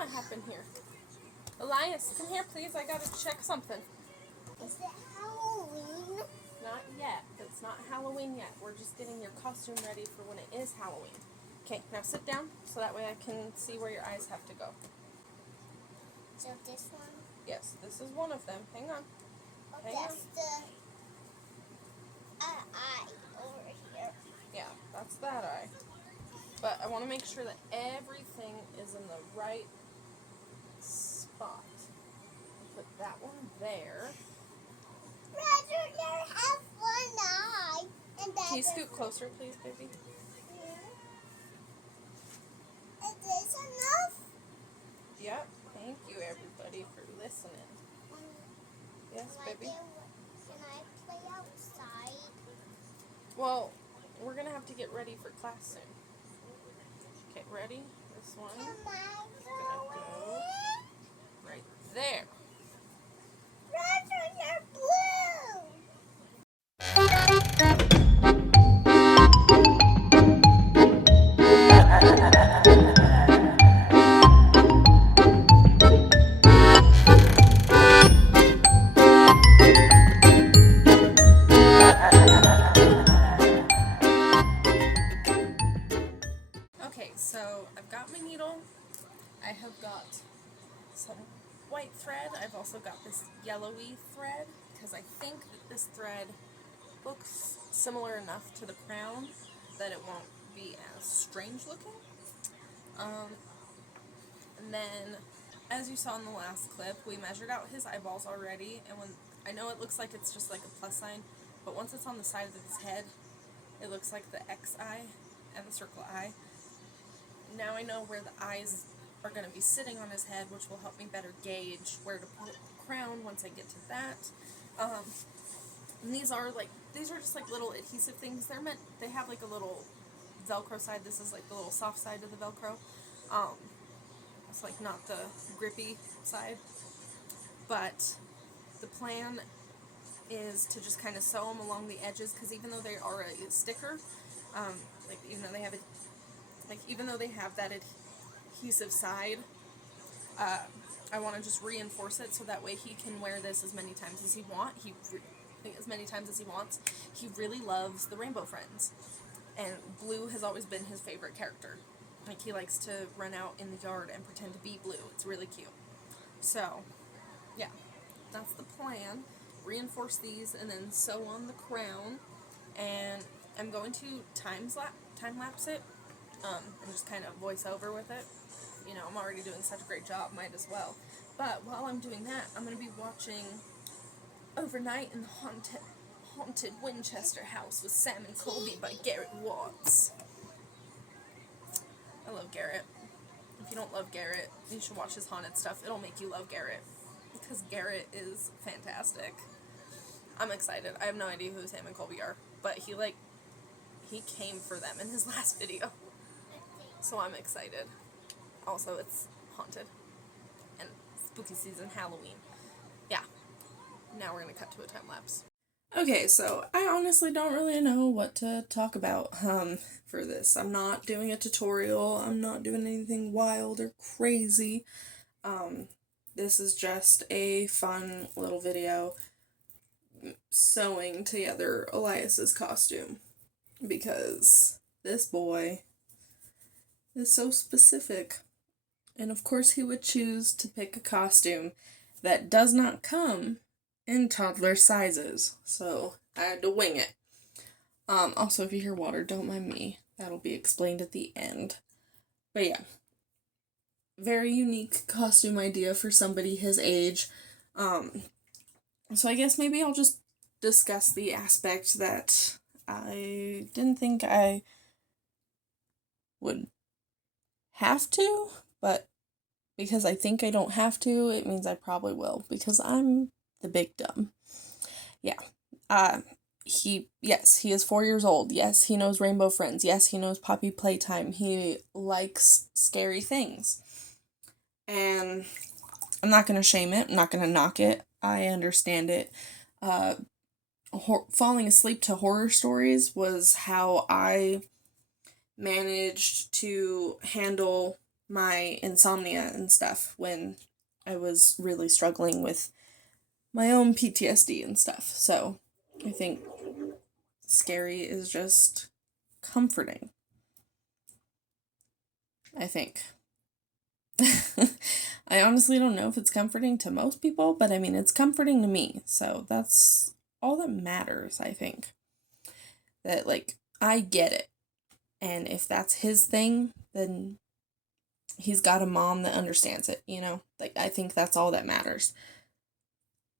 what happened here. Elias, come here, please. I gotta check something. Is it Halloween? Not yet. It's not Halloween yet. We're just getting your costume ready for when it is Halloween. Okay, now sit down so that way I can see where your eyes have to go. So this one? Yes, this is one of them. Hang on. Oh, Hang that's on. the eye over here. Yeah, that's that eye. But I want to make sure that everything is in the right spot. Put that one there. Rather than have one eye. And Can you scoot closer, please, baby? Is this enough? Yep. Thank you, everybody, for listening. Yes, baby? Can I play outside? Well, we're going to have to get ready for class soon. Okay, ready? This one is Can going I to go right there. Rather than blue. Okay, so I've got my needle. I have got some white thread. I've also got this yellowy thread because I think that this thread looks similar enough to the crown that it won't be as strange looking. And then, as you saw in the last clip, we measured out his eyeballs already, and when I know it looks like it's just like a plus sign, but once it's on the side of his head, it looks like the X eye and the circle eye. Now I know where the eyes are going to be sitting on his head, which will help me better gauge where to put the crown once I get to that. And these are just like little adhesive things. They have like a little Velcro side. This is like the little soft side of the Velcro. It's like not the grippy side. But the plan is to just kind of sew them along the edges, because even though they are a sticker, even though they have that adhesive side, I want to just reinforce it so that way he can wear this as many times as he wants. He really loves the Rainbow Friends, and Blue has always been his favorite character. Like, he likes to run out in the yard and pretend to be Blue. It's really cute. So, yeah, that's the plan. Reinforce these and then sew on the crown, and I'm going to time lapse it, and just kind of voice over with it. You know, I'm already doing such a great job, might as well. But while I'm doing that, I'm going to be watching Overnight in the Haunted Winchester House with Sam and Colby by Garrett Watts. I love Garrett. If you don't love Garrett, you should watch his haunted stuff. It'll make you love Garrett, because Garrett is fantastic. I'm excited. I have no idea who Sam and Colby are, but he came for them in his last video. So I'm excited. Also, it's haunted. And spooky season, Halloween. Yeah. Now we're going to cut to a time lapse. Okay, so I honestly don't really know what to talk about for this. I'm not doing a tutorial. I'm not doing anything wild or crazy. This is just a fun little video sewing together Elias's costume, because this boy is so specific. And of course he would choose to pick a costume that does not come in toddler sizes. So I had to wing it. Also, if you hear water, don't mind me. That'll be explained at the end. But yeah. Very unique costume idea for somebody his age. So I guess maybe I'll just discuss the aspect that I didn't think I would have to, but because I think I don't have to, it means I probably will, because I'm the big dumb. Yeah. He is 4 years old. Yes, he knows Rainbow Friends. Yes, he knows Poppy Playtime. He likes scary things. And I'm not going to shame it. I'm not going to knock it. I understand it. Falling asleep to horror stories was how I managed to handle my insomnia and stuff when I was really struggling with my own PTSD and stuff. So I think scary is just comforting. I think. I honestly don't know if it's comforting to most people, but I mean, it's comforting to me. So that's all that matters, I think. That, like, I get it. And if that's his thing, then he's got a mom that understands it, you know? Like, I think that's all that matters.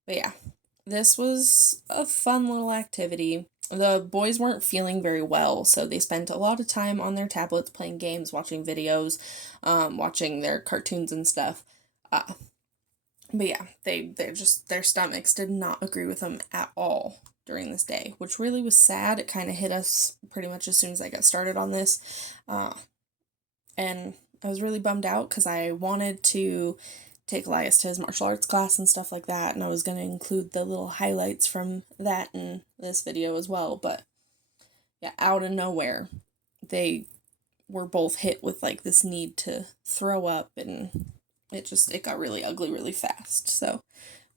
But yeah, this was a fun little activity. The boys weren't feeling very well, so they spent a lot of time on their tablets playing games, watching videos, watching their cartoons and stuff. But yeah, their stomachs did not agree with them at all during this day, which really was sad. It kind of hit us pretty much as soon as I got started on this. And I was really bummed out because I wanted to take Elias to his martial arts class and stuff like that, and I was going to include the little highlights from that in this video as well, but yeah, out of nowhere, they were both hit with, like, this need to throw up, and it got really ugly really fast. So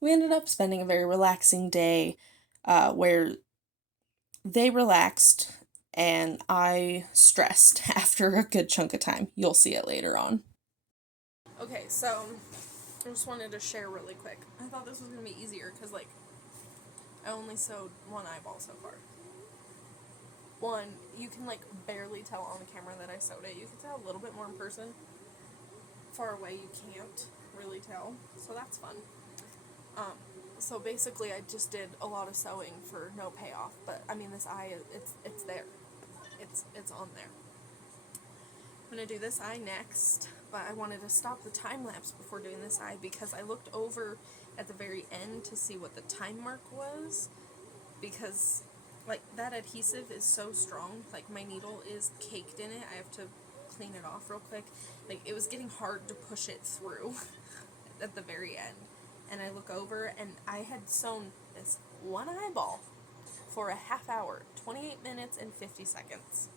we ended up spending a very relaxing day, where they relaxed and I stressed after a good chunk of time. You'll see it later on. Okay, so I just wanted to share really quick. I thought this was going to be easier because, like, I only sewed one eyeball so far. One, you can, like, barely tell on the camera that I sewed it. You can tell a little bit more in person. Far away, you can't really tell, so that's fun. So basically, I just did a lot of sewing for no payoff, but, I mean, this eye, it's there. It's on there. I'm going to do this eye next, but I wanted to stop the time lapse before doing this eye because I looked over at the very end to see what the time mark was, because, like, that adhesive is so strong. Like, my needle is caked in it. I have to clean it off real quick. Like, it was getting hard to push it through at the very end. And I look over, and I had sewn this one eyeball for a half hour, 28 minutes and 50 seconds.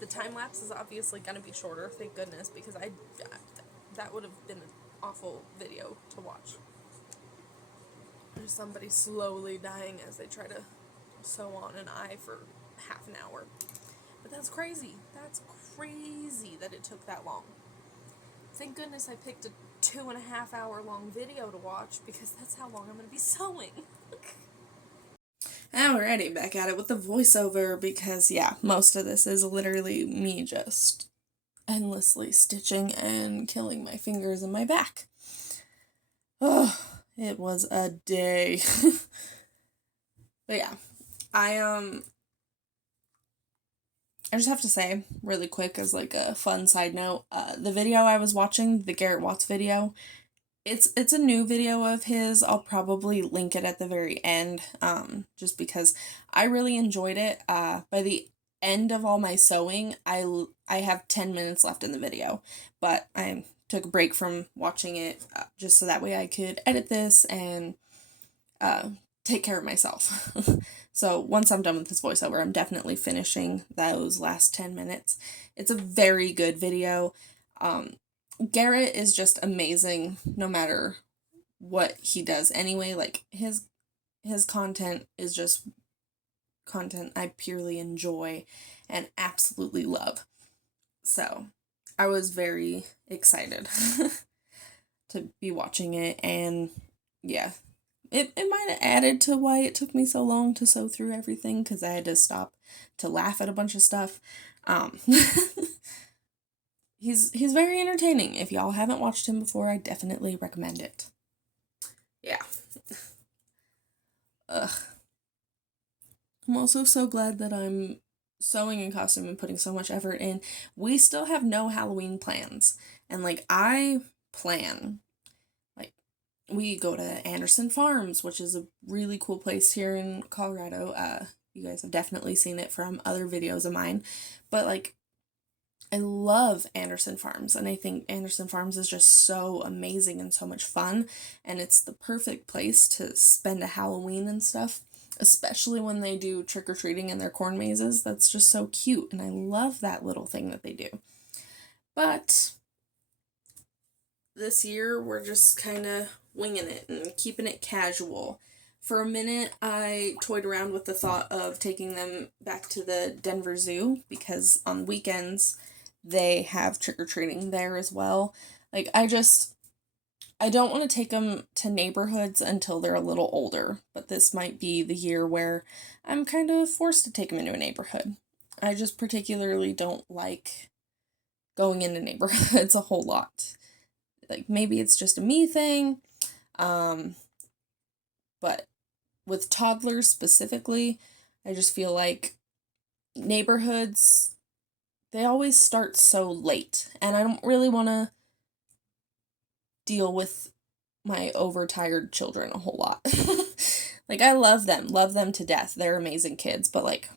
The time lapse is obviously going to be shorter, thank goodness, because that would have been an awful video to watch. There's somebody slowly dying as they try to sew on an eye for half an hour. But that's crazy. That's crazy that it took that long. Thank goodness I picked a 2.5 hour long video to watch, because that's how long I'm going to be sewing. Alrighty, back at it with the voiceover, because yeah, most of this is literally me just endlessly stitching and killing my fingers and my back. Oh, it was a day. But yeah, I just have to say really quick as, like, a fun side note, the video I was watching, the Garrett Watts video, it's a new video of his. I'll probably link it at the very end, just because I really enjoyed it. By the end of all my sewing, I have 10 minutes left in the video, but I took a break from watching it, just so that way I could edit this and take care of myself. So once I'm done with this voiceover, I'm definitely finishing those last 10 minutes. It's a very good video. Garrett is just amazing no matter what he does anyway. Like, his content is just content I purely enjoy and absolutely love. So I was very excited to be watching it, and yeah, it might have added to why it took me so long to sew through everything, because I had to stop to laugh at a bunch of stuff. He's very entertaining. If y'all haven't watched him before, I definitely recommend it. Yeah. Ugh. I'm also so glad that I'm sewing in costume and putting so much effort in. We still have no Halloween plans. And, like, I plan. Like, we go to Anderson Farms, which is a really cool place here in Colorado. You guys have definitely seen it from other videos of mine. But, like, I love Anderson Farms, and I think Anderson Farms is just so amazing and so much fun, and it's the perfect place to spend a Halloween and stuff, especially when they do trick-or-treating in their corn mazes. That's just so cute, and I love that little thing that they do. But this year, we're just kind of winging it and keeping it casual. For a minute, I toyed around with the thought of taking them back to the Denver Zoo because on weekends they have trick-or-treating there as well. Like, I don't want to take them to neighborhoods until they're a little older, but this might be the year where I'm kind of forced to take them into a neighborhood. I just particularly don't like going into neighborhoods a whole lot. Like, maybe it's just a me thing, but with toddlers specifically, I just feel like neighborhoods, they always start so late, and I don't really want to deal with my overtired children a whole lot. Like, I love them to death. They're amazing kids, but like,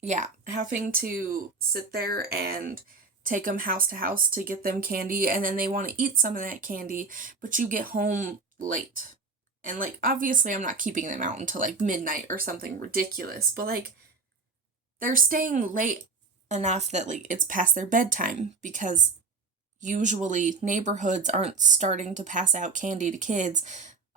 yeah, having to sit there and take them house to house to get them candy, and then they want to eat some of that candy, but you get home late. And like, obviously I'm not keeping them out until like midnight or something ridiculous, but like, they're staying late enough that like it's past their bedtime, because usually neighborhoods aren't starting to pass out candy to kids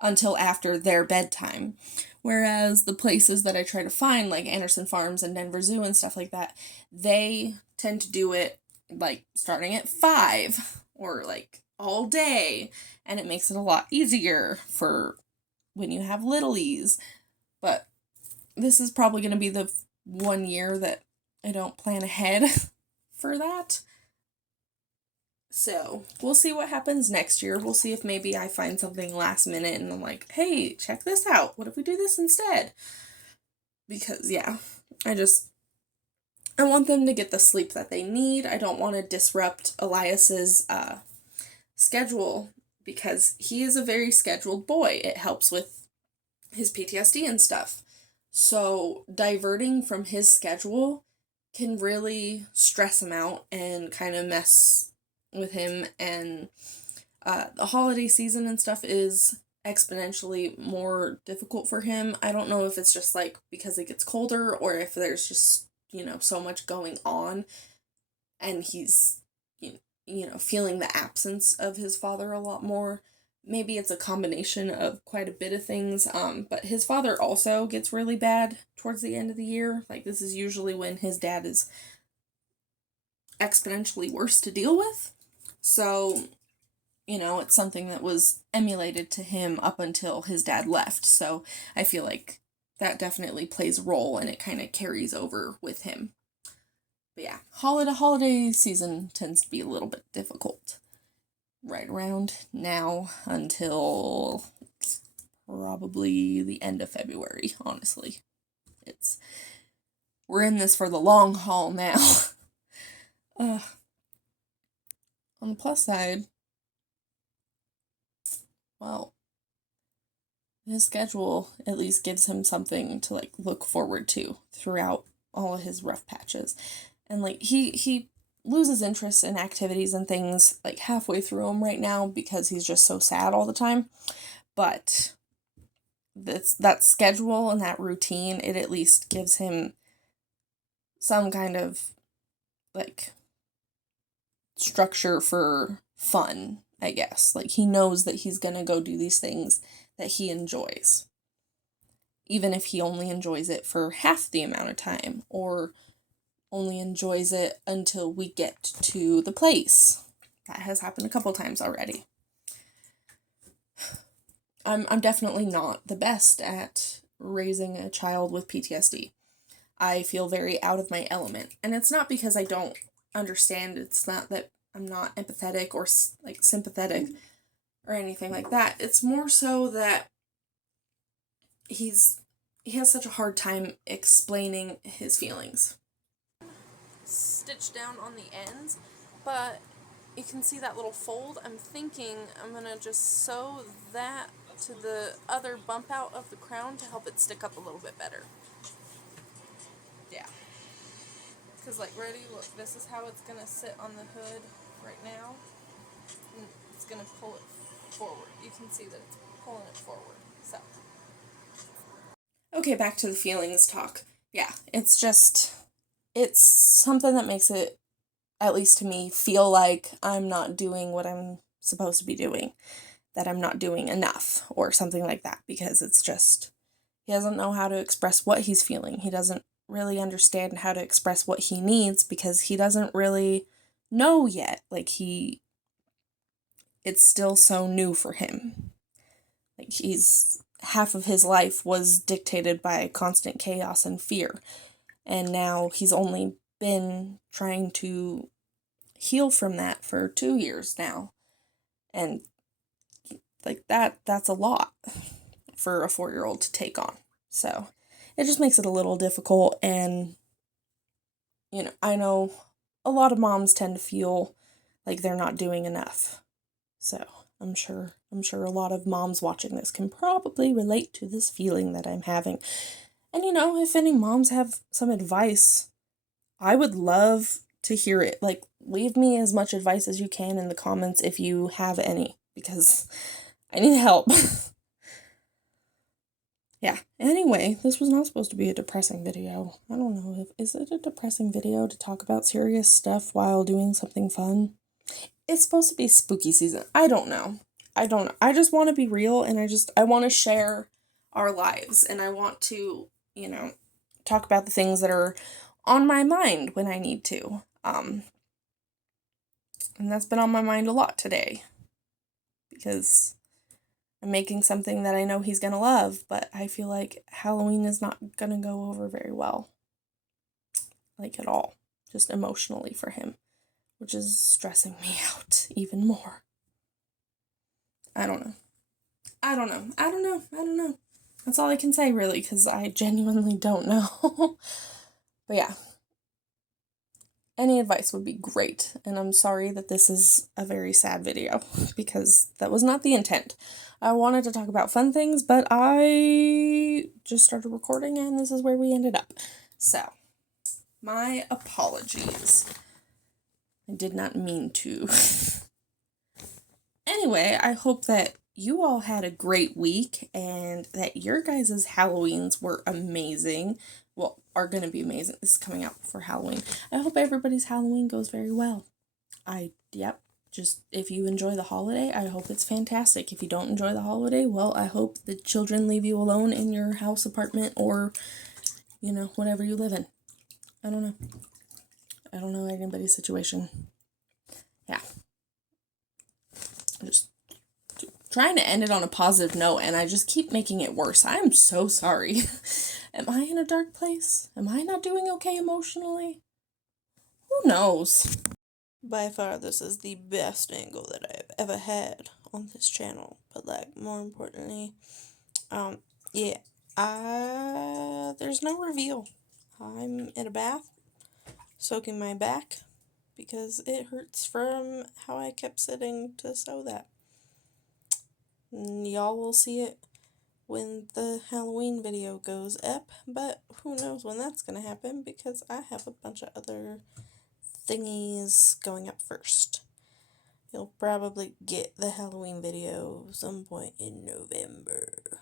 until after their bedtime. Whereas the places that I try to find, like Anderson Farms and Denver Zoo and stuff like that, they tend to do it like starting at 5 or like all day, and it makes it a lot easier for when you have littlies. But this is probably going to be the one year that I don't plan ahead for that. So, we'll see what happens next year. We'll see if maybe I find something last minute and I'm like, hey, check this out. What if we do this instead? Because, yeah, I want them to get the sleep that they need. I don't want to disrupt Elias's schedule because he is a very scheduled boy. It helps with his PTSD and stuff. So, diverting from his schedule can really stress him out and kind of mess with him, and the holiday season and stuff is exponentially more difficult for him. I don't know if it's just like because it gets colder or if there's just, so much going on and he's, feeling the absence of his father a lot more. Maybe it's a combination of quite a bit of things, but his father also gets really bad towards the end of the year. Like, this is usually when his dad is exponentially worse to deal with. So, it's something that was emulated to him up until his dad left. So I feel like that definitely plays a role and it kind of carries over with him. But yeah, holiday season tends to be a little bit difficult. Right around now until probably the end of February, honestly. We're in this for the long haul now. On the plus side, well, his schedule at least gives him something to like look forward to throughout all of his rough patches. And like he loses interest in activities and things like halfway through them right now because he's just so sad all the time. But that schedule and that routine, it at least gives him some kind of like structure for fun, I guess. Like, he knows that he's gonna go do these things that he enjoys, even if he only enjoys it for half the amount of time or only enjoys it until we get to the place. That has happened a couple times already. I'm definitely not the best at raising a child with PTSD. I feel very out of my element, and it's not because I don't understand. It's not that I'm not empathetic or like sympathetic or anything like that. It's more so that he has such a hard time explaining his feelings. Stitched down on the ends, but you can see that little fold. I'm thinking I'm gonna just sew that to the other bump out of the crown to help it stick up a little bit better. Yeah. Because, like, ready? Look, this is how it's gonna sit on the hood right now. And it's gonna pull it forward. You can see that it's pulling it forward. So. Okay, back to the feelings talk. Yeah, it's something that makes it at least to me, feel like I'm not doing what I'm supposed to be doing, that I'm not doing enough or something like that, because it's just, he doesn't know how to express what he's feeling. He doesn't really understand how to express what he needs because he doesn't really know yet. Like, it's still so new for him. Like, half of his life was dictated by constant chaos and fear. And now he's only been trying to heal from that for 2 years now. And like that's a lot for a 4-year-old to take on. So it just makes it a little difficult. And I know a lot of moms tend to feel like they're not doing enough. So I'm sure a lot of moms watching this can probably relate to this feeling that I'm having. And if any moms have some advice, I would love to hear it. Like, leave me as much advice as you can in the comments if you have any, because I need help. Yeah, anyway, this was not supposed to be a depressing video. I don't know, is it a depressing video to talk about serious stuff while doing something fun? It's supposed to be spooky season. I don't know. I just want to be real, and I want to share our lives, and I want to, talk about the things that are on my mind when I need to. And that's been on my mind a lot today, because I'm making something that I know he's gonna love, but I feel like Halloween is not gonna go over very well. Like, at all. Just emotionally for him, which is stressing me out even more. I don't know. That's all I can say, really, because I genuinely don't know. But yeah. Any advice would be great, and I'm sorry that this is a very sad video, because that was not the intent. I wanted to talk about fun things, but I just started recording, and this is where we ended up. So, my apologies. I did not mean to. Anyway, I hope that you all had a great week and that your guys' Halloweens were amazing. Well, are going to be amazing. This is coming out for Halloween. I hope everybody's Halloween goes very well. Just if you enjoy the holiday, I hope it's fantastic. If you don't enjoy the holiday, well, I hope the children leave you alone in your house, apartment, or, whatever you live in. I don't know. I don't know anybody's situation. Yeah. I'm just trying to end it on a positive note, and I just keep making it worse. I am so sorry. Am I in a dark place? Am I not doing okay emotionally? Who knows? By far, this is the best angle that I've ever had on this channel. But, more importantly, yeah, there's no reveal. I'm in a bath, soaking my back, because it hurts from how I kept sitting to sew that. Y'all will see it when the Halloween video goes up, but who knows when that's gonna happen, because I have a bunch of other thingies going up first. You'll probably get the Halloween video some point in November.